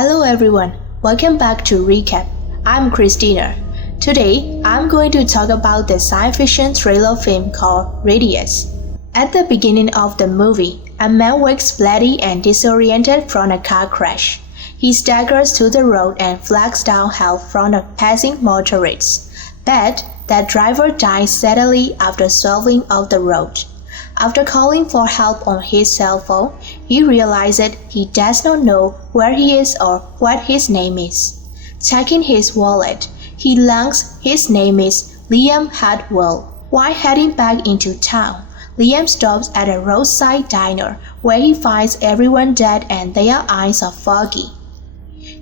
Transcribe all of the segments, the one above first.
Hello everyone, welcome back to Recap. I'm Christina. Today, I'm going to talk about the science fiction thriller film called Radius. At the beginning of the movie, a man wakes bloody and disoriented from a car crash. He staggers to the road and flags down help from a passing motorist. But that driver dies suddenly after swerving off the road. After calling for help on his cell phone, he realizes he does not know where he is or what his name is. Checking his wallet, he learns his name is Liam Hartwell. While heading back into town, Liam stops at a roadside diner where he finds everyone dead and their eyes are foggy.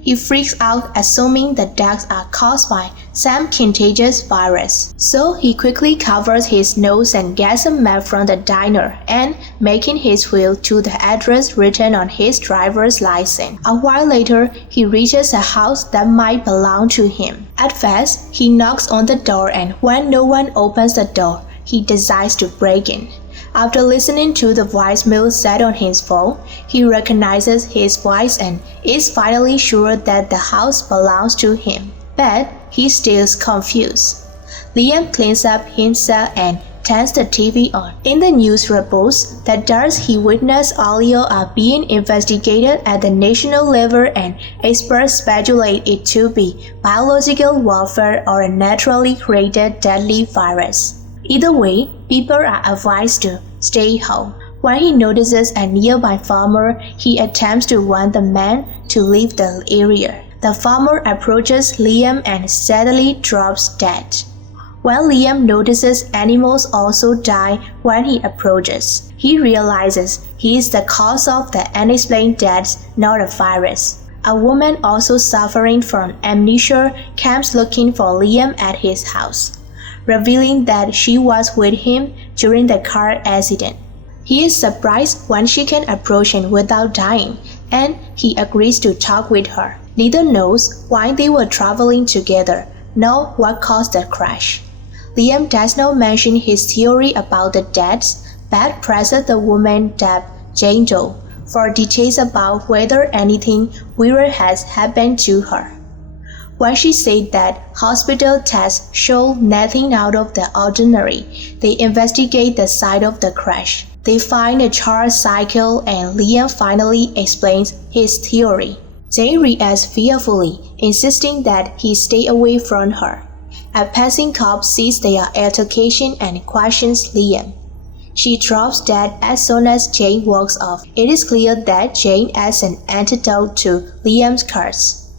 He freaks out assuming the deaths are caused by some contagious virus. So he quickly covers his nose and gets a map from the diner and making his way to the address written on his driver's license. A while later, he reaches a house that might belong to him. At first, he knocks on the door and when no one opens the door, he decides to break in. After listening to the voicemail set on his phone, he recognizes his voice and is finally sure that the house belongs to him. But he still confused. Liam cleans up himself and turns the TV on. In the news reports, the deaths he witnessed earlier are being investigated at the national level and experts speculate it to be biological warfare or a naturally created deadly virus. Either way, people are advised to stay home. When he notices a nearby farmer, he attempts to warn the man to leave the area. The farmer approaches Liam and suddenly drops dead. When Liam notices animals also die when he approaches, he realizes he is the cause of the unexplained deaths, not a virus. A woman also suffering from amnesia comes looking for Liam at his house, revealing that she was with him during the car accident. He is surprised when she can approach him without dying, and he agrees to talk with her. Neither knows why they were traveling together, nor what caused the crash. Liam does not mention his theory about the deaths, but presses the woman dubbed Jane Doe for details about whether anything weird has happened to her. When she said that hospital tests show nothing out of the ordinary, they investigate the site of the crash. They find a charred cycle and Liam finally explains his theory. Jane reacts fearfully, insisting that he stay away from her. A passing cop sees their altercation and questions Liam. She drops dead as soon as Jane walks off. It is clear that Jane is an antidote to Liam's curse.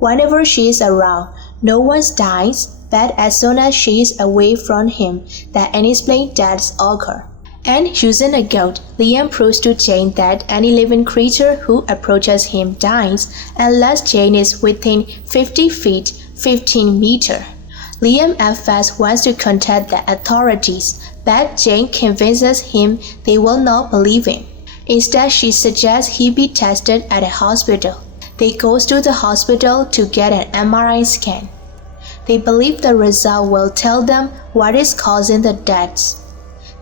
Whenever she is around, no one dies, but as soon as she is away from him, the unexplained deaths occur. And using a goat, Liam proves to Jane that any living creature who approaches him dies unless Jane is within 50 feet 15 meters. Liam at first wants to contact the authorities, but Jane convinces him they will not believe him. Instead, she suggests he be tested at a hospital. They go to the hospital to get an MRI scan. They believe the result will tell them what is causing the deaths.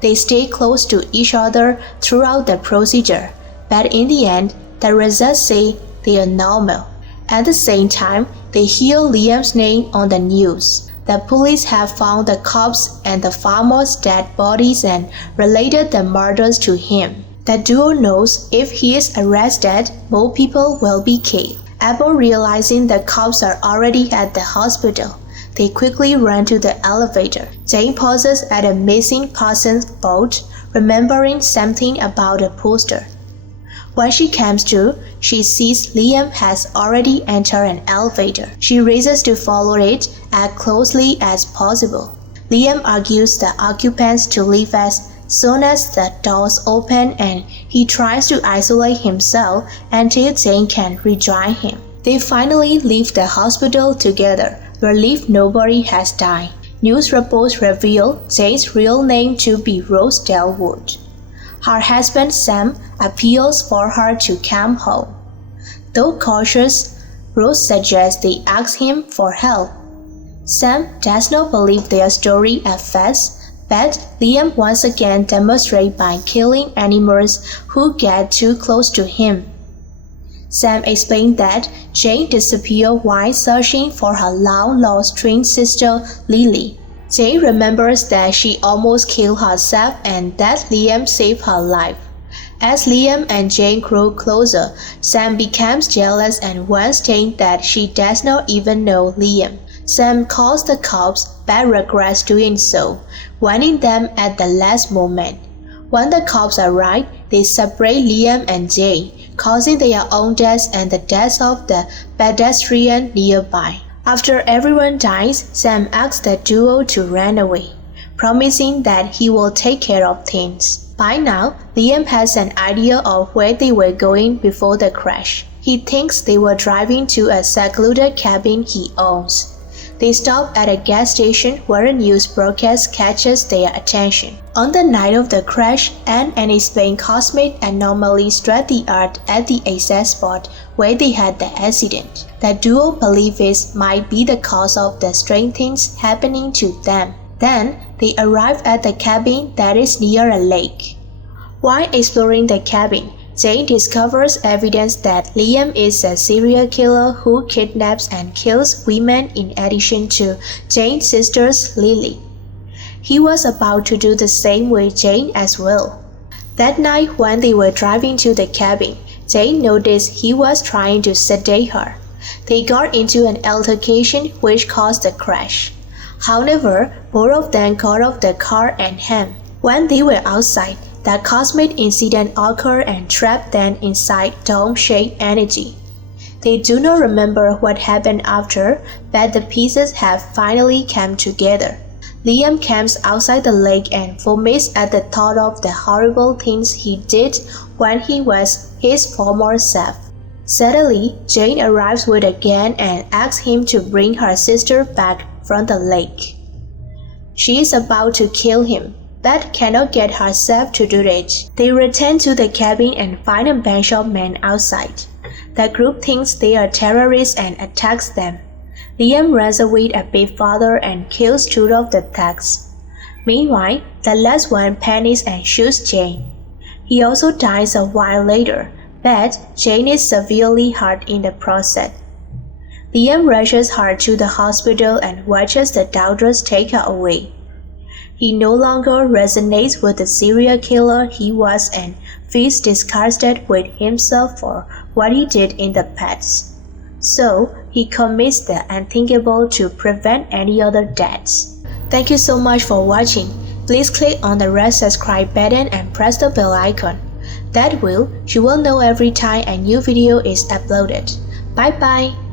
They stay close to each other throughout the procedure, but in the end, the results say they are normal. At the same time, they hear Liam's name on the news. The police have found the cops and the farmer's dead bodies and related the murders to him. The duo knows if he is arrested, more people will be killed. Upon realizing the cops are already at the hospital, they quickly run to the elevator. Jane pauses at a missing person's boat, remembering something about a poster. When she comes to, she sees Liam has already entered an elevator. She races to follow it as closely as possible. Liam argues the occupants to leave as soon as the doors open and he tries to isolate himself until Jane can rejoin him. They finally leave the hospital together, relieved nobody has died. News reports reveal Jane's real name to be Rose Delwood. Her husband Sam appeals for her to come home. Though cautious, Rose suggests they ask him for help. Sam does not believe their story at first, but Liam once again demonstrates by killing animals who get too close to him. Sam explained that Jane disappeared while searching for her long-lost twin sister, Lily. Jane remembers that she almost killed herself and that Liam saved her life. As Liam and Jane grew closer, Sam becomes jealous and warns Jane that she does not even know Liam. Sam calls the cops but regrets doing so, warning them at the last moment. When the cops arrive, they separate Liam and Jane, causing their own deaths and the deaths of the pedestrian nearby. After everyone dies, Sam asks the duo to run away, promising that he will take care of things. By now, Liam has an idea of where they were going before the crash. He thinks they were driving to a secluded cabin he owns. They stop at a gas station where a news broadcast catches their attention. On the night of the crash, Anne and his plane cosmate abnormally struck the earth at the exact spot where they had the accident. The duo believe it might be the cause of the strange things happening to them. Then, they arrive at the cabin that is near a lake. While exploring the cabin, Jane discovers evidence that Liam is a serial killer who kidnaps and kills women in addition to Jane's sisters Lily. He was about to do the same with Jane as well. That night when they were driving to the cabin, Jane noticed he was trying to sedate her. They got into an altercation which caused the crash. However, both of them got off the car and him. When they were outside, the cosmic incident occurred and trapped them inside dome-shaped energy. They do not remember what happened after, but the pieces have finally come together. Liam camps outside the lake and vomits at the thought of the horrible things he did when he was his former self. Suddenly, Jane arrives with a gun and asks him to bring her sister back from the lake. She is about to kill him, but cannot get herself to do it. They return to the cabin and find a bunch of men outside. The group thinks they are terrorists and attacks them. Liam runs away a bit farther and kills two of the thugs. Meanwhile, the last one panics and shoots Jane. He also dies a while later, but Jane is severely hurt in the process. Liam rushes her to the hospital and watches the doctors take her away. He no longer resonates with the serial killer he was and feels disgusted with himself for what he did in the past. So, he commits the unthinkable to prevent any other deaths. Thank you so much for watching. Please click on the red subscribe button and press the bell icon. That way, you will know every time a new video is uploaded. Bye bye!